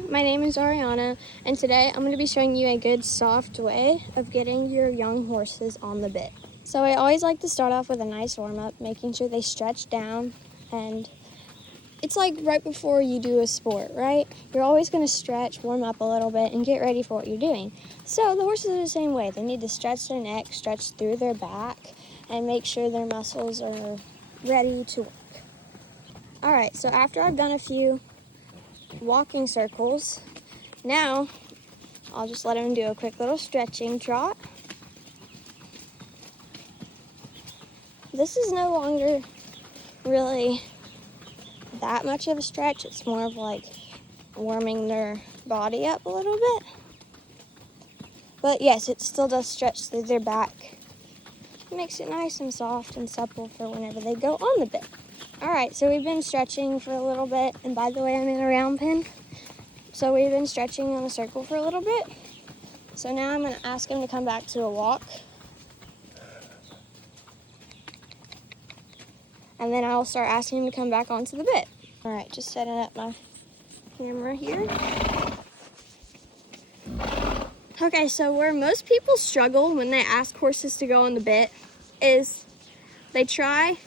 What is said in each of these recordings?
Hello, my name is Ariana, and today I'm going to be showing you a good soft way of getting your young horses on the bit. So I always like to start off with a nice warm-up, making sure they stretch down, and it's like right before you do a sport, right? You're always going to stretch, warm up a little bit, and get ready for what you're doing. So the horses are the same way. They need to stretch their neck, stretch through their back, and make sure their muscles are ready to work. All right, so after I've done a few walking circles, now I'll just let him do a quick little stretching trot. This is no longer really that much of a stretch. It's more of like warming their body up a little bit. But yes, it still does stretch through their back. It makes it nice and soft and supple for whenever they go on the bit. All right, so we've been stretching for a little bit. And by the way, I'm in a round pen. So we've been stretching in a circle for a little bit. So now I'm going to ask him to come back to a walk. And then I'll start asking him to come back onto the bit. All right, just setting up my camera here. Okay, so where most people struggle when they ask horses to go on the bit is they try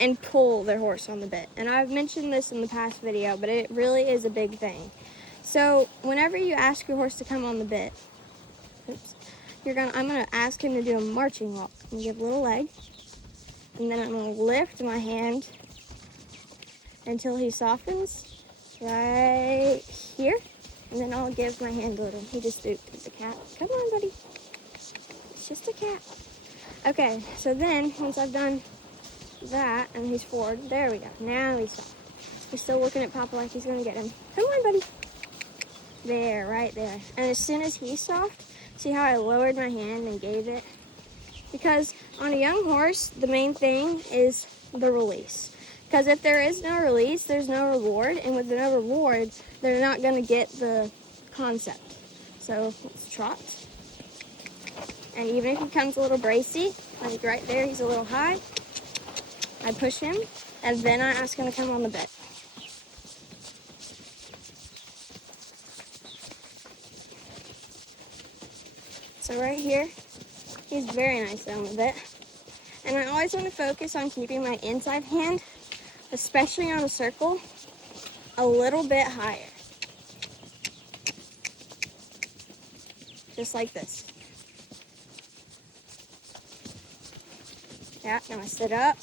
and pull their horse on the bit. And I've mentioned this in the past video, but it really is a big thing. So whenever you ask your horse to come on the bit, I'm gonna ask him to do a marching walk. I'm gonna give a little leg, and then I'm gonna lift my hand until he softens right here, and then I'll give my hand a little. He just stooped. It's a cat. Come on, buddy. It's just a cat. Okay, so then once I've done that and he's forward, there we go. Now he's soft. He's still looking at Papa like he's gonna get him. Come on, buddy. There, right there. And as soon as he's soft, see how I lowered my hand and gave it? Because on a young horse, the main thing is the release. Because if there is no release, there's no reward. And with no reward, they're not going to get the concept. So let's trot. And even if he comes a little bracy, like right there, he's a little high, I push him, and then I ask him to come on the bit. So right here, he's very nice on the bit. And I always want to focus on keeping my inside hand, especially on a circle, a little bit higher. Just like this. Yeah, now I sit up.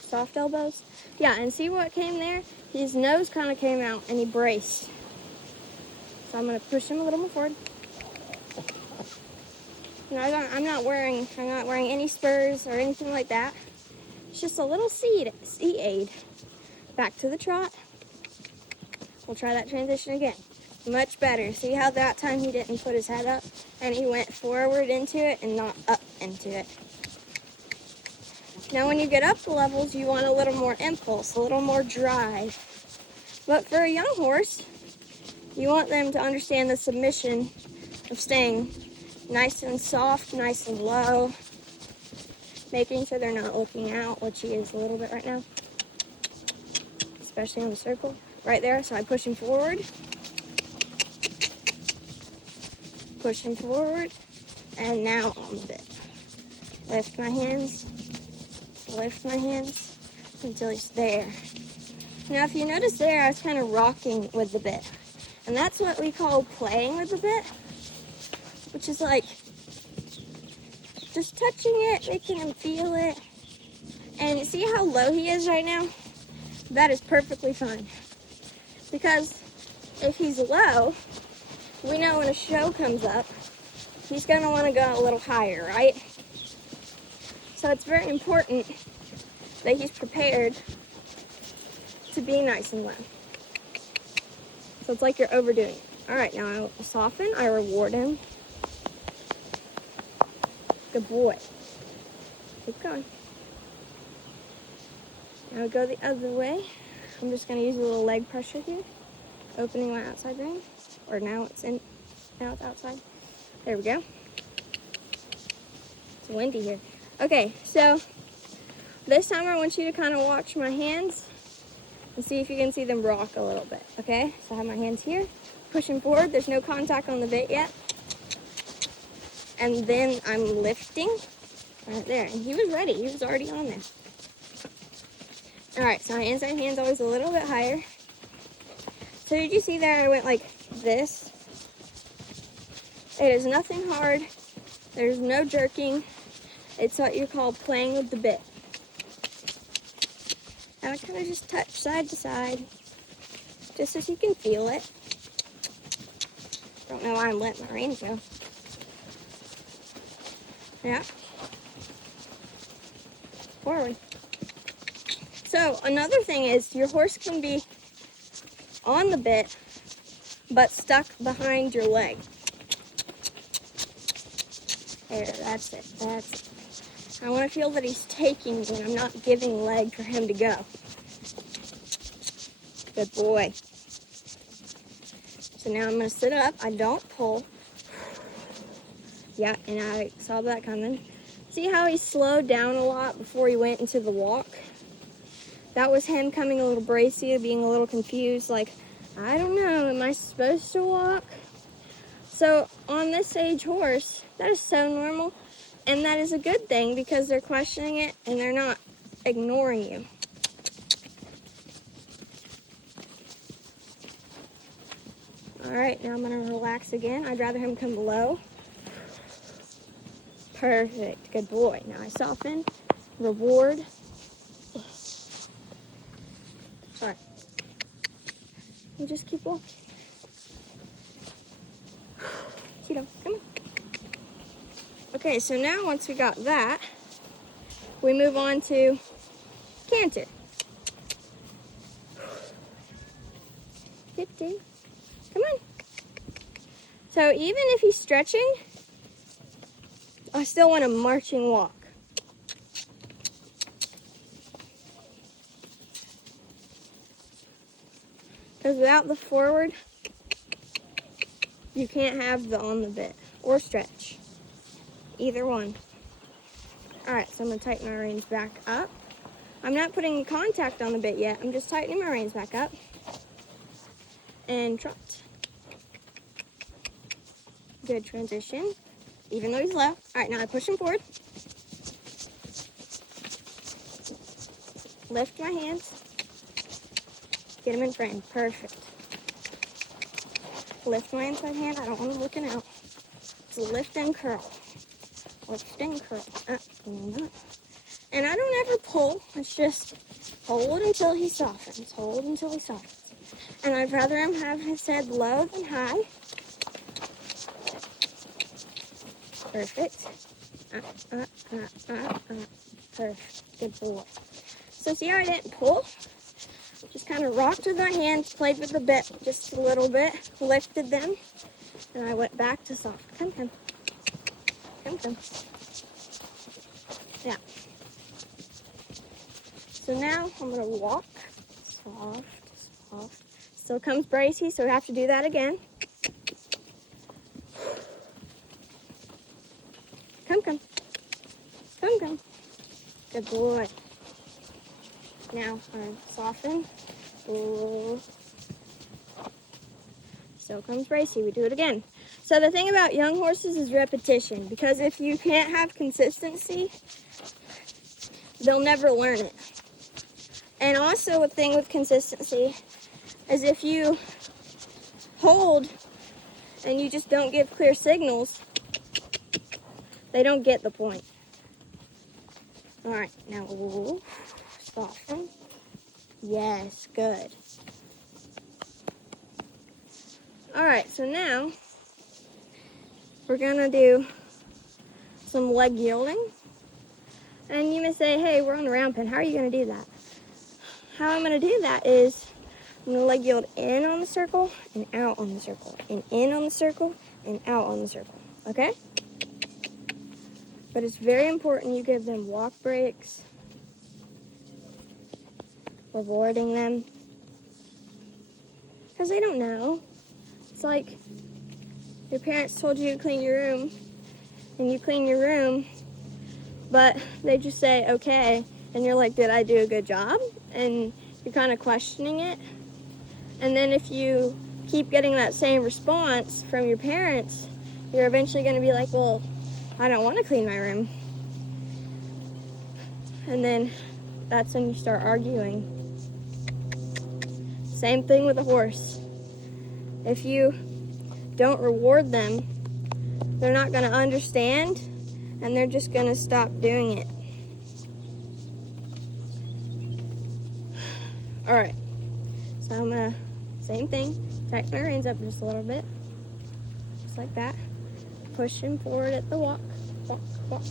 Soft elbows. Yeah, and see what came there? His nose kind of came out and he braced. So I'm going to push him a little more forward. No, I'm not wearing any spurs or anything like that. It's just a little seat aid. Back to the trot. We'll try that transition again. Much better. See how that time he didn't put his head up and he went forward into it and not up into it. Now when you get up the levels, you want a little more impulse, a little more drive. But for a young horse, you want them to understand the submission of staying nice and soft, nice and low, making sure they're not looking out, which he is a little bit right now, especially on the circle right there. So I push him forward, and now on the bit. Lift my hands until he's there. Now if you notice there, I was kind of rocking with the bit, and that's what we call playing with the bit, which is like just touching it, making him feel it. And see how low he is right now? That is perfectly fine. Because if he's low, we know when a show comes up, he's going to want to go a little higher, right? So it's very important that he's prepared to be nice and low. So it's like you're overdoing it. All right, now I soften, I reward him. Good boy. Keep going. Now we go the other way. I'm just going to use a little leg pressure here, opening my outside rein. Or now it's outside. There we go. It's windy here. Okay, so this time I want you to kind of watch my hands and see if you can see them rock a little bit, okay? So I have my hands here, pushing forward. There's no contact on the bit yet. And then I'm lifting right there. And he was ready. He was already on there. All right, so my inside hand's always a little bit higher. So did you see there I went like this? It is nothing hard. There's no jerking. It's what you call playing with the bit. And I kind of just touch side to side, just so you can feel it. Don't know why I'm letting my reins go. Yeah. Forward. So another thing is your horse can be on the bit, but stuck behind your leg. There, that's it, that's it. I want to feel that he's taking me. I'm not giving leg for him to go. Good boy. So now I'm going to sit up. I don't pull. Yeah, and I saw that coming. See how he slowed down a lot before he went into the walk? That was him coming a little bracy, being a little confused, like, I don't know, am I supposed to walk? So on this age horse, that is so normal. And that is a good thing because they're questioning it and they're not ignoring you. All right, now I'm gonna relax again. I'd rather him come low. Perfect, good boy. Now I soften, reward. Sorry. You just keep walking. Cheeto, come on. Okay, so now once we got that, we move on to canter. Come on. So even if he's stretching, I still want a marching walk. Because without the forward, you can't have the on the bit or stretch. Either one. All right, so I'm gonna tighten my reins back up. I'm not putting contact on the bit yet. I'm just tightening my reins back up. And trot. Good transition, even though he's low. All right, now I push him forward. Lift my hands. Get him in frame, perfect. Lift my inside hand, I don't want him looking out. So lift and curl. Lift and curl. And I don't ever pull, it's just hold until he softens. Hold until he softens. And I'd rather him have his head low than high. Perfect. Perfect. Good boy. So see how I didn't pull? Just kind of rocked with my hands, played with the bit just a little bit, lifted them, and I went back to soft. Come, come. Come, come. Yeah. So now I'm going to walk. Soft, soft. Still comes bracy, so we have to do that again. Come, come. Come, come. Good boy. Now, soften. Ooh. Still comes bracy. We do it again. So the thing about young horses is repetition, because if you can't have consistency, they'll never learn it. And also a thing with consistency is if you hold and you just don't give clear signals, they don't get the point. All right, now ooh, soften. Yes, good. All right, so now we're gonna do some leg yielding. And you may say, hey, we're on the round pen. How are you gonna do that? How I'm gonna do that is I'm gonna leg yield in on the circle and out on the circle, and in on the circle and out on the circle, okay? But it's very important you give them walk breaks, rewarding them, because they don't know. It's like your parents told you to clean your room, and you clean your room, but they just say, okay, and you're like, did I do a good job? And you're kind of questioning it. And then if you keep getting that same response from your parents, you're eventually going to be like, well, I don't want to clean my room. And then that's when you start arguing. Same thing with a horse. If you don't reward them, they're not going to understand, and they're just going to stop doing it. All right, so I'm going to, same thing, tighten my reins up just a little bit, just like that. Push him forward at the walk, walk, walk,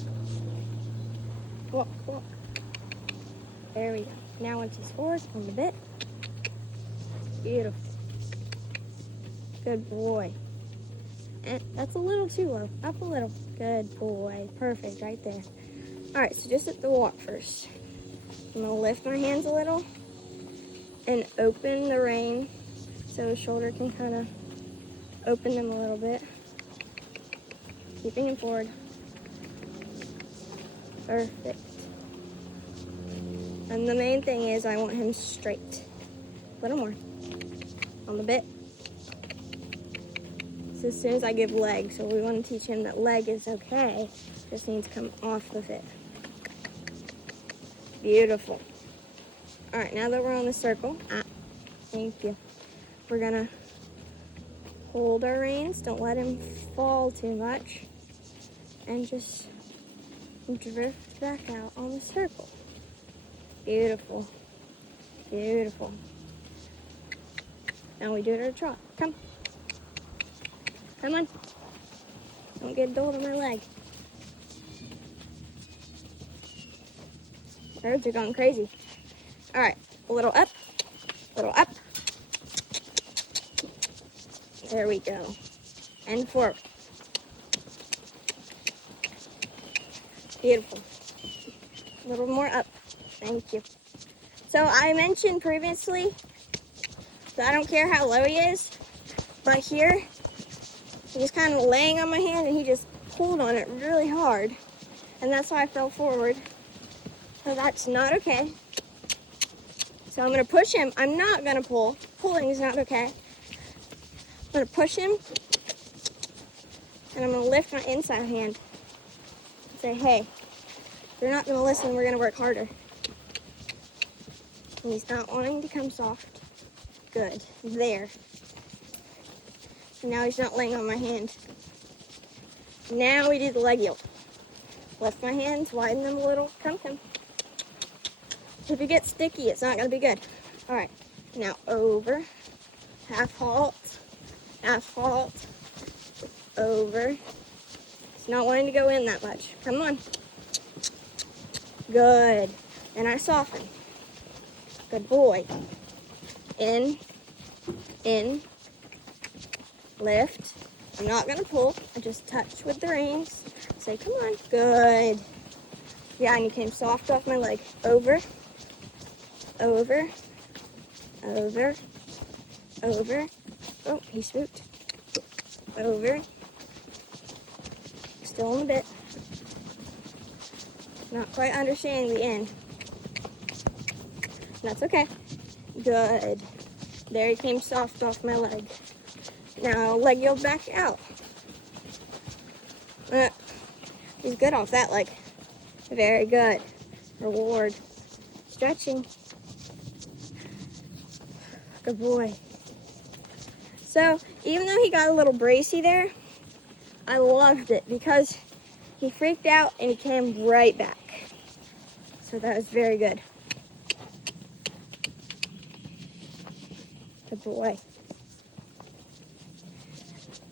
walk, walk. There we go. Now once he's forward on the bit, beautiful. Good boy. And that's a little too low. Up a little. Good boy. Perfect right there. All right, so just at the walk first. I'm gonna lift my hands a little and open the rein so his shoulder can kind of open them a little bit. Keeping him forward. Perfect. And the main thing is I want him straight. A little more. On the bit. So as soon as I give leg, so we want to teach him that leg is okay, just needs to come off of it. Beautiful. All right, now that we're on the circle, thank you. We're gonna hold our reins, don't let him fall too much, and just drift back out on the circle. Beautiful, beautiful. Now we do it at a trot. Come. Come on. Don't get dulled on my leg. Birds are going crazy. All right, a little up, a little up. There we go. And forward. Beautiful. A little more up. Thank you. So I mentioned previously that I don't care how low he is, but here, he was kind of laying on my hand and he just pulled on it really hard. And that's why I fell forward. So that's not okay. So I'm gonna push him. I'm not gonna pull. Pulling is not okay. I'm gonna push him and I'm gonna lift my inside hand and say, hey, if you're not gonna listen, we're gonna work harder. And he's not wanting to come soft. Good, there. And now he's not laying on my hand. Now we do the leg yield. Lift my hands, widen them a little. Come. If you get sticky, it's not gonna be good. All right, now over, half halt, over. It's not wanting to go in that much. Come on. Good. And I soften. Good boy. In, lift. I'm not gonna pull. I just touch with the reins. Say, come on. Good. Yeah, and you came soft off my leg. Over. Oh, he spooked. Over. Still on the bit. Not quite understanding the end. That's okay. Good. There he came soft off my leg. Now leg yield back out. He's good off that leg. Very good. Reward. Stretching. Good boy. So even though he got a little bracy there, I loved it because he freaked out and he came right back. So that was very good. Good boy.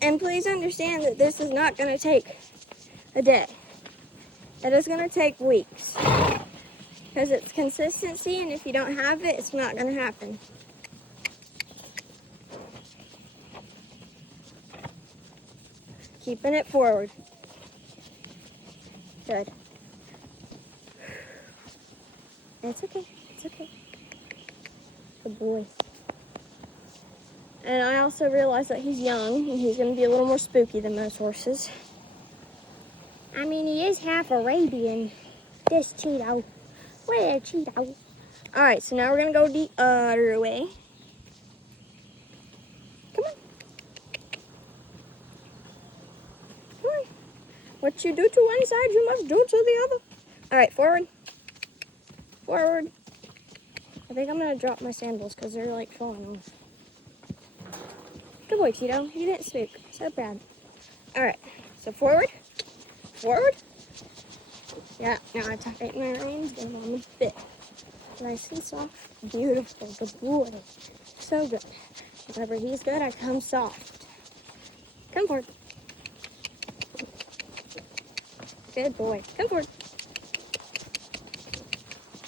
And please understand that this is not going to take a day. It is going to take weeks. Because it's consistency, and if you don't have it, it's not going to happen. Keeping it forward. Good. It's okay. It's okay. Good boy. And I also realize that he's young, and he's going to be a little more spooky than most horses. I mean, he is half Arabian. This Cheeto. Where, Cheeto? All right, so now we're gonna go the other way. Come on. Come on. What you do to one side, you must do to the other. All right, forward. Forward. I think I'm gonna drop my sandals because they're like falling off. Good boy, Tito. You didn't spook. So proud. All right, so forward. Forward. Yeah, now I tighten my reins down on the bit. Nice and soft. Beautiful. Good boy. So good. Whenever he's good, I come soft. Come forward. Good boy. Come forward.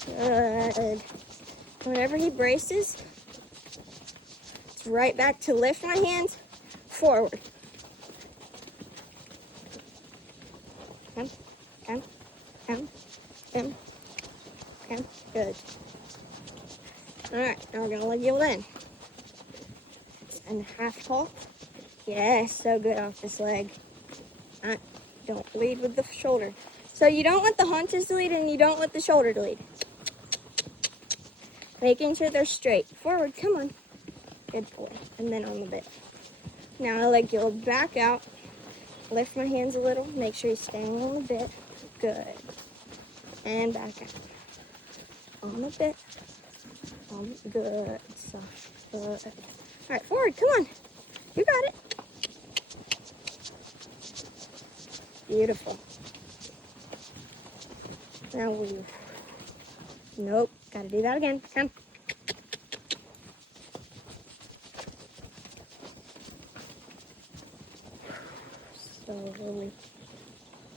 Good. Whenever he braces, it's right back to lift my hands forward. Come. Come. Come. Come. Come. Good. All right, now we're gonna leg heel in. And half halt. Yes, so good off this leg. Don't lead with the shoulder. So you don't want the haunches to lead and you don't want the shoulder to lead. Making sure they're straight. Forward, come on. Good boy. And then on the bit. Now I leg heel back out. Lift my hands a little. Make sure you're staying on the bit. Good. And back out. On the bit. Good. Soft. Good. All right, forward. Come on. You got it. Beautiful. Now weave. Nope. Gotta do that again. Come. Slowly.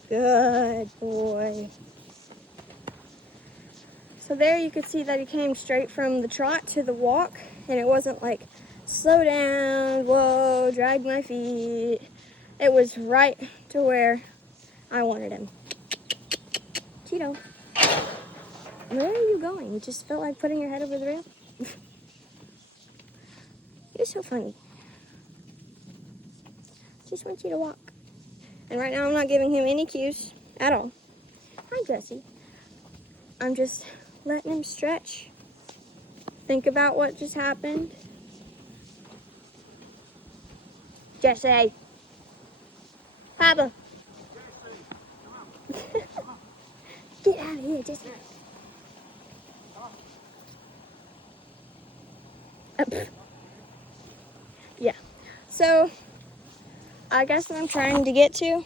Good boy. So there you could see that he came straight from the trot to the walk, and it wasn't like slow down, whoa, drag my feet. It was right to where I wanted him. Tito, where are you going? You just felt like putting your head over the rail? You're so funny. Just want you to walk. And right now I'm not giving him any cues at all. Hi, Jesse. I'm just letting him stretch. Think about what just happened. Jesse. Papa. Get out of here, Jesse. Yeah. So, I guess what I'm trying to get to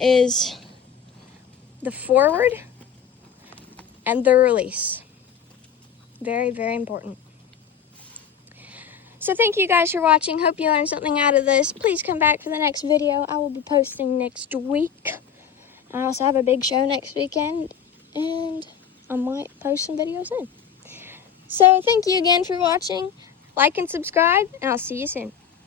is the forward and the release. Very, very important. So thank you guys for watching. Hope you learned something out of this. Please come back for the next video. I will be posting next week. I also have a big show next weekend, and I might post some videos soon. So thank you again for watching. Like and subscribe, and I'll see you soon.